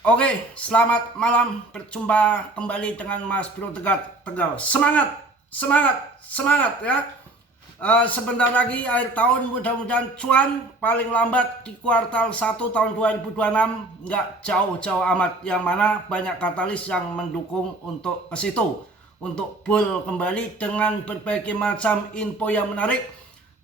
Oke, selamat malam. Berjumpa kembali dengan Mas Bro Tegal. Semangat, semangat, semangat ya. Sebentar lagi akhir tahun, mudah-mudahan cuan paling lambat di kuartal 1 tahun 2026 nggak jauh-jauh amat. Yang mana banyak katalis yang mendukung untuk ke situ. Untuk bull kembali dengan berbagai macam info yang menarik.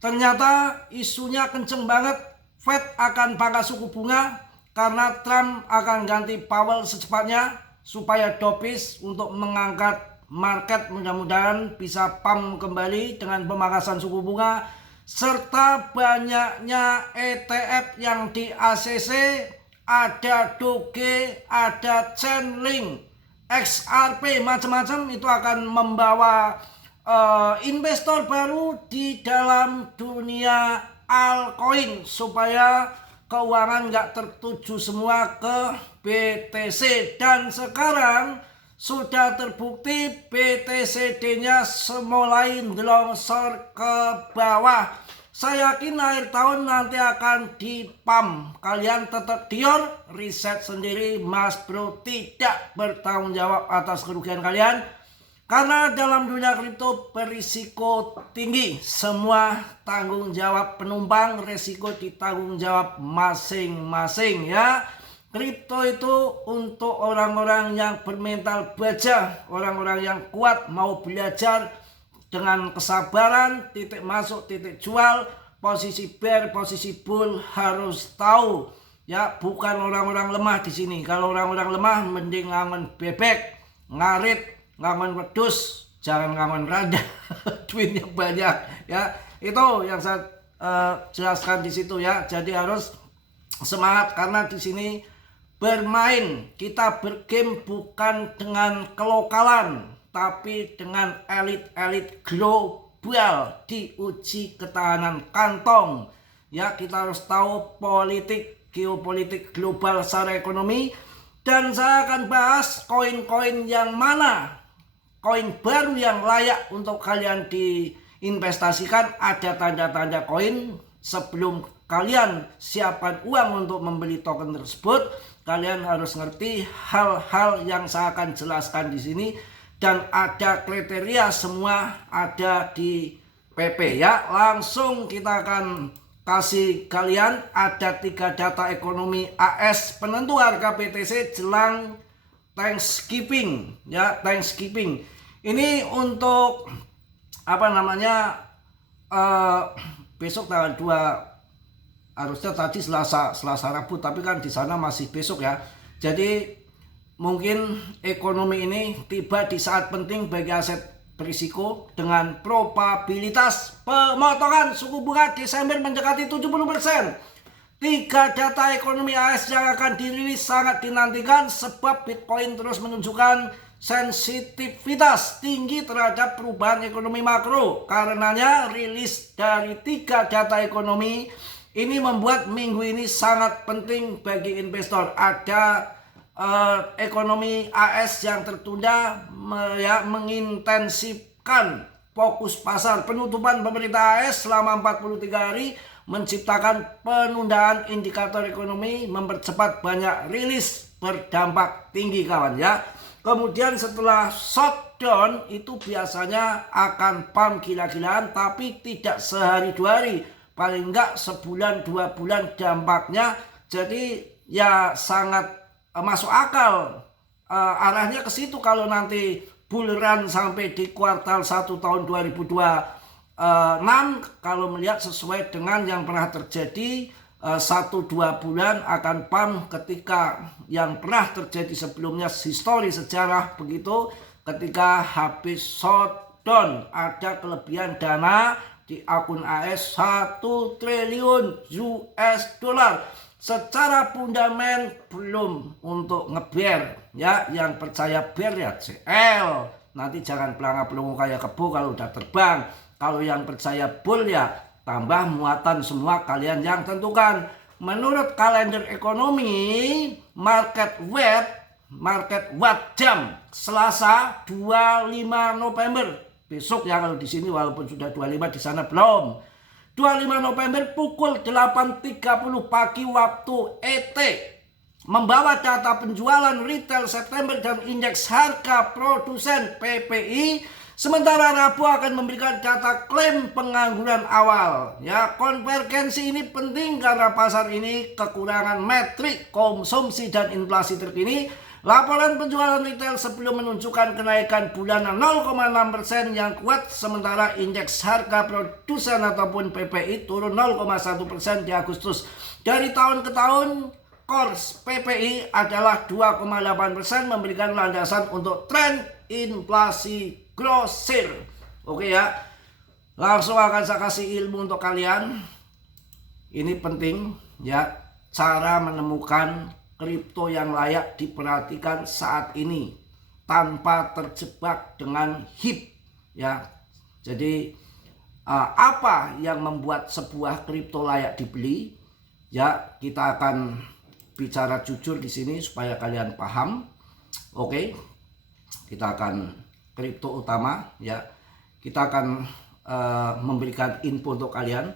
Ternyata isunya kenceng banget. Fed akan pangkas suku bunga karena Trump akan ganti Powell secepatnya supaya dopis untuk mengangkat market, mudah-mudahan bisa pump kembali dengan pemangkasan suku bunga serta banyaknya ETF yang di ACC, ada Doge, ada Chainlink, XRP, macam-macam. Itu akan membawa investor baru di dalam dunia altcoin supaya keuangan nggak tertuju semua ke BTC. Dan sekarang sudah terbukti BTCD-nya mulai longsor ke bawah. Saya yakin akhir tahun nanti akan dipam. Kalian tetap dior, riset sendiri. Mas Bro tidak bertanggung jawab atas kerugian kalian. Karena dalam dunia kripto berisiko tinggi. Semua tanggung jawab penumpang, risiko ditanggung jawab masing-masing ya. Kripto itu untuk orang-orang yang bermental baja, orang-orang yang kuat, mau belajar dengan kesabaran, titik masuk, titik jual, posisi bear, posisi bull harus tahu ya, bukan orang-orang lemah di sini. Kalau orang-orang lemah mending ngangon bebek, ngarit, ngangon wedus, jangan ngangon rada. Duitnya banyak ya. Itu yang saya jelaskan di situ ya. Jadi harus semangat karena di sini bermain, kita bergame bukan dengan kelokalan tapi dengan elit-elit global, diuji ketahanan kantong ya. Kita harus tahu politik, geopolitik global secara ekonomi. Dan saya akan bahas koin-koin yang mana, koin baru yang layak untuk kalian diinvestasikan. Ada tanda-tanda koin. Sebelum kalian siapkan uang untuk membeli token tersebut, kalian harus ngerti hal-hal yang saya akan jelaskan di sini. Dan ada kriteria, semua ada di PP ya. Langsung kita akan kasih kalian ada 3 data ekonomi AS penentu harga BTC jelang Thanksgiving ya. Thanksgiving ini untuk apa namanya, besok tanggal 2, harusnya tadi Selasa Rabu, tapi kan di sana masih besok ya. Jadi mungkin ekonomi ini tiba di saat penting bagi aset berisiko dengan probabilitas pemotongan suku bunga Desember mendekati 70%. 3 data ekonomi AS yang akan dirilis sangat dinantikan sebab Bitcoin terus menunjukkan sensitivitas tinggi terhadap perubahan ekonomi makro. Karenanya rilis dari 3 data ekonomi ini membuat minggu ini sangat penting bagi investor. Ada ekonomi AS yang tertunda ya, mengintensifkan fokus pasar. Penutupan pemerintah AS selama 43 hari menciptakan penundaan indikator ekonomi, mempercepat banyak rilis berdampak tinggi kawan ya. Kemudian setelah shutdown itu biasanya akan pump gila-gilaan, tapi tidak sehari 2 hari, paling enggak sebulan 2 bulan dampaknya. Jadi ya sangat masuk akal arahnya ke situ kalau nanti bull run sampai di kuartal 1 tahun 2026, kalau melihat sesuai dengan yang pernah terjadi 1-2 bulan akan pump ketika yang pernah terjadi sebelumnya, histori sejarah begitu. Ketika habis shutdown ada kelebihan dana di akun AS 1 triliun US dollar. Secara fundament belum untuk ngeber ya. Yang percaya bear ya CL, nanti jangan pelangga-pelongo kayak kebo kalau udah terbang. Kalau yang percaya bull ya tambah muatan semua, kalian yang tentukan. Menurut kalender ekonomi market watt jam Selasa 25 November besok ya, kalau di sini walaupun sudah 25 di sana belum. 25 November pukul 8.30 pagi waktu ET membawa data penjualan retail September dan indeks harga produsen PPI. Sementara Rabu akan memberikan data klaim pengangguran awal. Ya, konvergensi ini penting karena pasar ini kekurangan metrik konsumsi dan inflasi terkini. Laporan penjualan retail sebelum menunjukkan kenaikan bulanan 0,6% yang kuat, sementara indeks harga produsen ataupun PPI turun 0,1% di Agustus. Dari tahun ke tahun, kurs PPI adalah 2,8%, memberikan landasan untuk tren inflasi grosir. Oke ya, langsung akan saya kasih ilmu untuk kalian. Ini penting ya, cara menemukan kripto yang layak diperhatikan saat ini tanpa terjebak dengan hype ya. Jadi apa yang membuat sebuah kripto layak dibeli? Ya, kita akan bicara jujur di sini supaya kalian paham. Oke, kita akan kripto utama ya. Kita akan memberikan info untuk kalian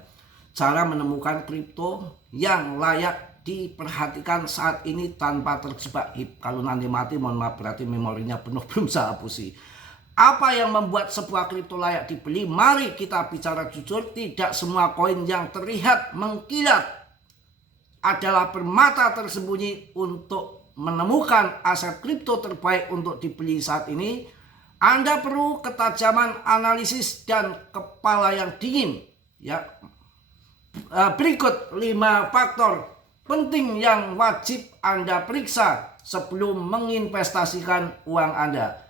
cara menemukan kripto yang layak diperhatikan saat ini tanpa terjebak hype. Kalau nanti mati mohon maaf, berarti memorinya penuh, belum saya hapusi. Apa yang membuat sebuah kripto layak dibeli? Mari kita bicara jujur. Tidak semua koin yang terlihat mengkilat adalah permata tersembunyi. Untuk menemukan aset kripto terbaik untuk dibeli saat ini, Anda perlu ketajaman analisis dan kepala yang dingin ya. Berikut 5 faktor penting yang wajib Anda periksa sebelum menginvestasikan uang Anda.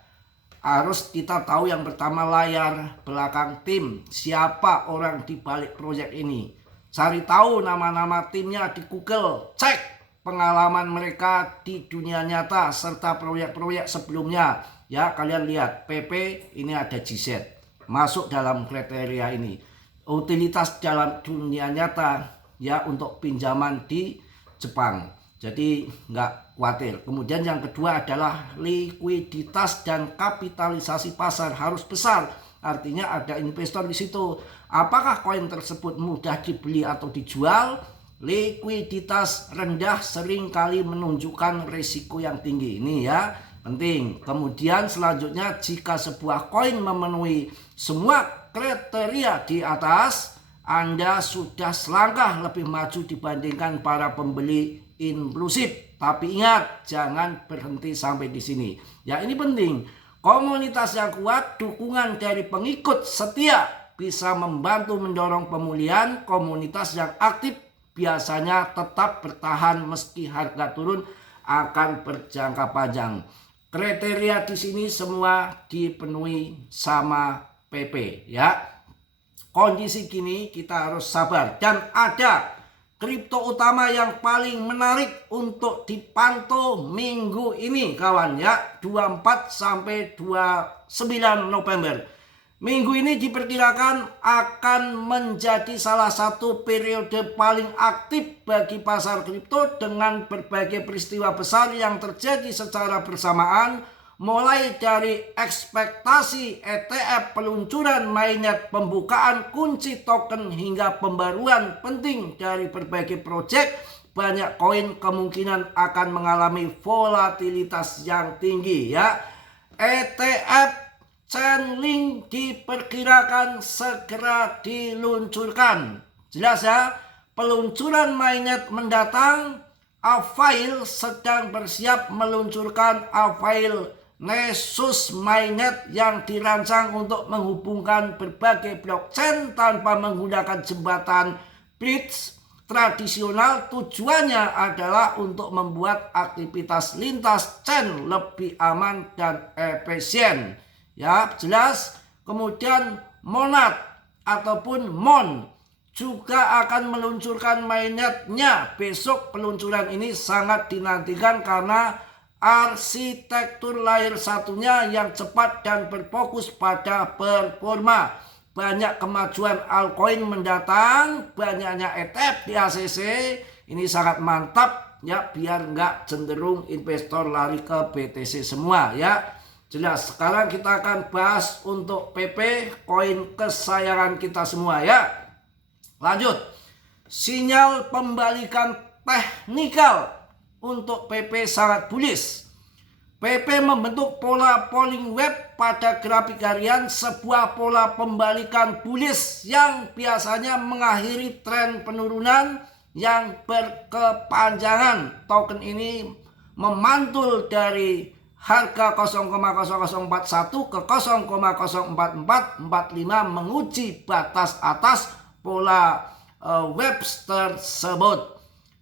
Harus kita tahu yang pertama, layar belakang tim. Siapa orang di balik proyek ini? Cari tahu nama-nama timnya di Google. Cek pengalaman mereka di dunia nyata serta proyek-proyek sebelumnya. Ya, kalian lihat PP ini ada GZ. Masuk dalam kriteria ini. Utilitas dalam dunia nyata ya, untuk pinjaman di Jepang. Jadi nggak khawatir. Kemudian yang kedua adalah likuiditas dan kapitalisasi pasar harus besar. Artinya ada investor di situ. Apakah koin tersebut mudah dibeli atau dijual? Likuiditas rendah seringkali menunjukkan risiko yang tinggi. Ini ya, penting. Kemudian selanjutnya, jika sebuah koin memenuhi semua kriteria di atas, Anda sudah selangkah lebih maju dibandingkan para pembeli impulsif. Tapi ingat, jangan berhenti sampai di sini. Ya, ini penting. Komunitas yang kuat, dukungan dari pengikut setia bisa membantu mendorong pemulihan. Komunitas yang aktif biasanya tetap bertahan meski harga turun, akan berjangka panjang. Kriteria di sini semua dipenuhi sama PP ya. Kondisi kini kita harus sabar, dan ada kripto utama yang paling menarik untuk dipantau minggu ini kawan ya, 24 sampai 29 November. Minggu ini diperkirakan akan menjadi salah satu periode paling aktif bagi pasar kripto dengan berbagai peristiwa besar yang terjadi secara bersamaan. Mulai dari ekspektasi ETF, peluncuran mainnet, pembukaan kunci token, hingga pembaruan penting dari berbagai proyek, banyak koin kemungkinan akan mengalami volatilitas yang tinggi ya. ETF Chainlink diperkirakan segera diluncurkan. Jelas ya, peluncuran mainnet mendatang. Avail sedang bersiap meluncurkan Avail Nessus mainnet yang dirancang untuk menghubungkan berbagai blockchain tanpa menggunakan jembatan bridge tradisional. Tujuannya adalah untuk membuat aktivitas lintas chain lebih aman dan efisien. Ya, jelas. Kemudian Monad ataupun Mon juga akan meluncurkan mainnetnya besok. Peluncuran ini sangat dinantikan karena arsitektur layer satunya yang cepat dan berfokus pada performa. Banyak kemajuan altcoin mendatang, banyaknya ETF di ACC. Ini sangat mantap ya, biar nggak cenderung investor lari ke BTC semua ya. Jelas. Sekarang kita akan bahas untuk PP, koin kesayangan kita semua ya. Lanjut. Sinyal pembalikan teknikal untuk PP sangat bullish. PP membentuk pola polling web pada grafik harian, sebuah pola pembalikan bullish yang biasanya mengakhiri tren penurunan yang berkepanjangan. Token ini memantul dari harga 0,0041 ke 0,04445 menguji batas atas pola web tersebut.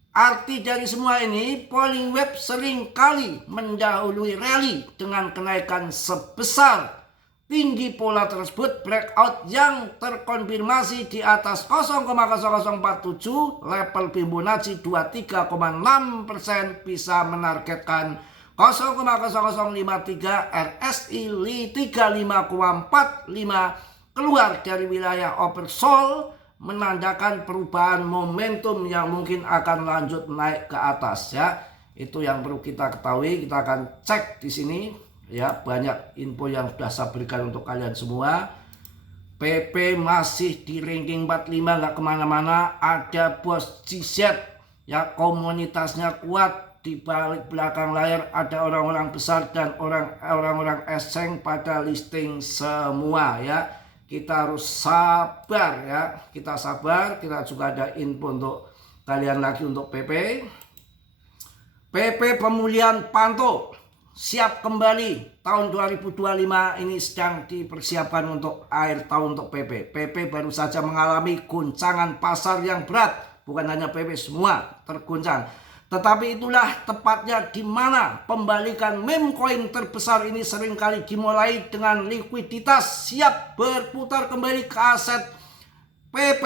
Arti dari semua ini, polling web sering kali mendahului rally dengan kenaikan sebesar. Tinggi pola tersebut breakout yang terkonfirmasi di atas 0,0047, level Fibonacci 23,6% bisa menargetkan 0,0053, RSI 35,45 keluar dari wilayah oversold, menandakan perubahan momentum yang mungkin akan lanjut naik ke atas ya. Itu yang perlu kita ketahui. Kita akan cek di sini ya, banyak info yang sudah saya berikan untuk kalian semua. PP masih di ranking 45, nggak kemana-mana. Ada bos GZ ya, komunitasnya kuat. Di balik belakang layar ada orang-orang besar dan orang-orang eseng pada listing semua ya. Kita harus sabar ya, kita sabar. Kita juga ada info untuk kalian lagi untuk PP. PP pemulihan Panto siap kembali tahun 2025 ini sedang dipersiapkan untuk akhir tahun untuk PP. PP baru saja mengalami guncangan pasar yang berat, bukan hanya PP, semua terguncang. Tetapi itulah tepatnya di mana pembalikan meme coin terbesar ini seringkali dimulai dengan likuiditas siap berputar kembali ke aset PP.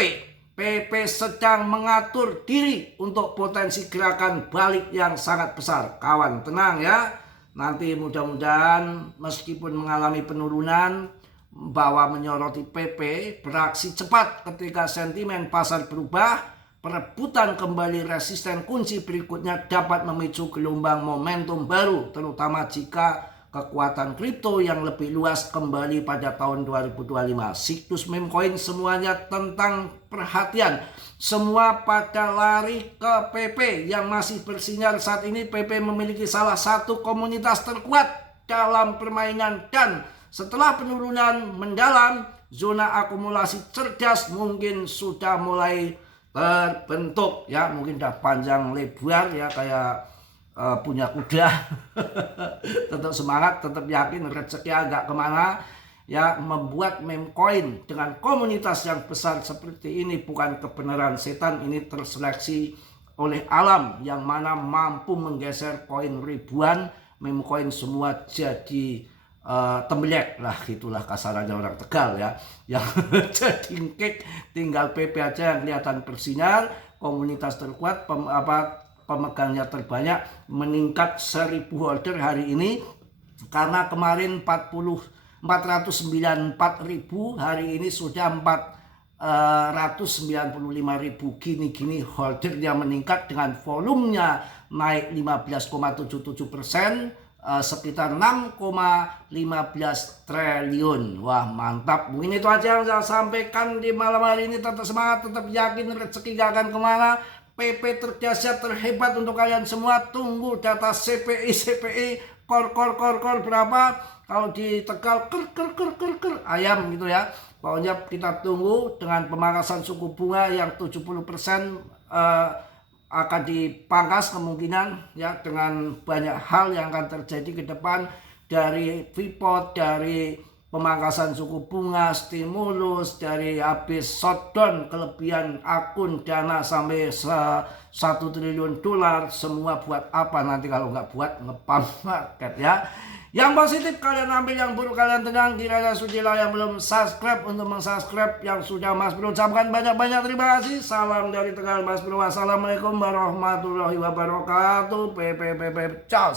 PP sedang mengatur diri untuk potensi gerakan balik yang sangat besar. Kawan, tenang ya. Nanti mudah-mudahan meskipun mengalami penurunan, bahwa menyoroti PP beraksi cepat ketika sentimen pasar berubah. Perebutan kembali resisten kunci berikutnya dapat memicu gelombang momentum baru, terutama jika kekuatan kripto yang lebih luas kembali pada tahun 2025. Situs meme coin semuanya tentang perhatian. Semua pada lari ke PP yang masih bersinyal saat ini. PP memiliki salah satu komunitas terkuat dalam permainan, dan setelah penurunan mendalam, zona akumulasi cerdas mungkin sudah mulai terbentuk ya, mungkin udah panjang lebar ya, kayak punya kuda. Tetap semangat, tetap yakin, rezeki agak kemana ya. Membuat meme coin dengan komunitas yang besar seperti ini bukan kebenaran setan, ini terseleksi oleh alam yang mana mampu menggeser koin ribuan. Meme coin semua jadi tembelek lah, gitulah kasarannya orang Tegal ya, yang jadi kek. Tinggal PP aja yang kelihatan bersinar. Komunitas terkuat, pemegangnya terbanyak, meningkat 1000 holder hari ini, karena kemarin 494.000, hari ini sudah 495.000. Gini-gini holdernya meningkat dengan volumenya naik 15,77%. Sekitar 6,15 triliun. Wah, mantap. Mungkin itu aja yang saya sampaikan di malam hari ini. Tetap semangat, tetap yakin, rezeki gak akan kemana. PP terdahsyat, terhebat untuk kalian semua. Tunggu data CPI core berapa. Kalau di Tegal ker ayam gitu ya. Pokoknya kita tunggu dengan pemangkasan suku bunga yang 70%, akan dipangkas kemungkinan ya, dengan banyak hal yang akan terjadi ke depan, dari Freeport, dari pemangkasan suku bunga, stimulus, dari habis shutdown kelebihan akun dana sampai 1 triliun dolar. Semua buat apa nanti kalau nggak buat ngepump market ya. Yang positif kalian ambil, yang buruk kalian tenang. Kiranya sudilah yang belum subscribe untuk mensubscribe, yang sudah Mas Bro ucapkan banyak-banyak terima kasih. Salam dari Tegal Mas Bro. Wassalamualaikum warahmatullahi wabarakatuh. PP, Ciao.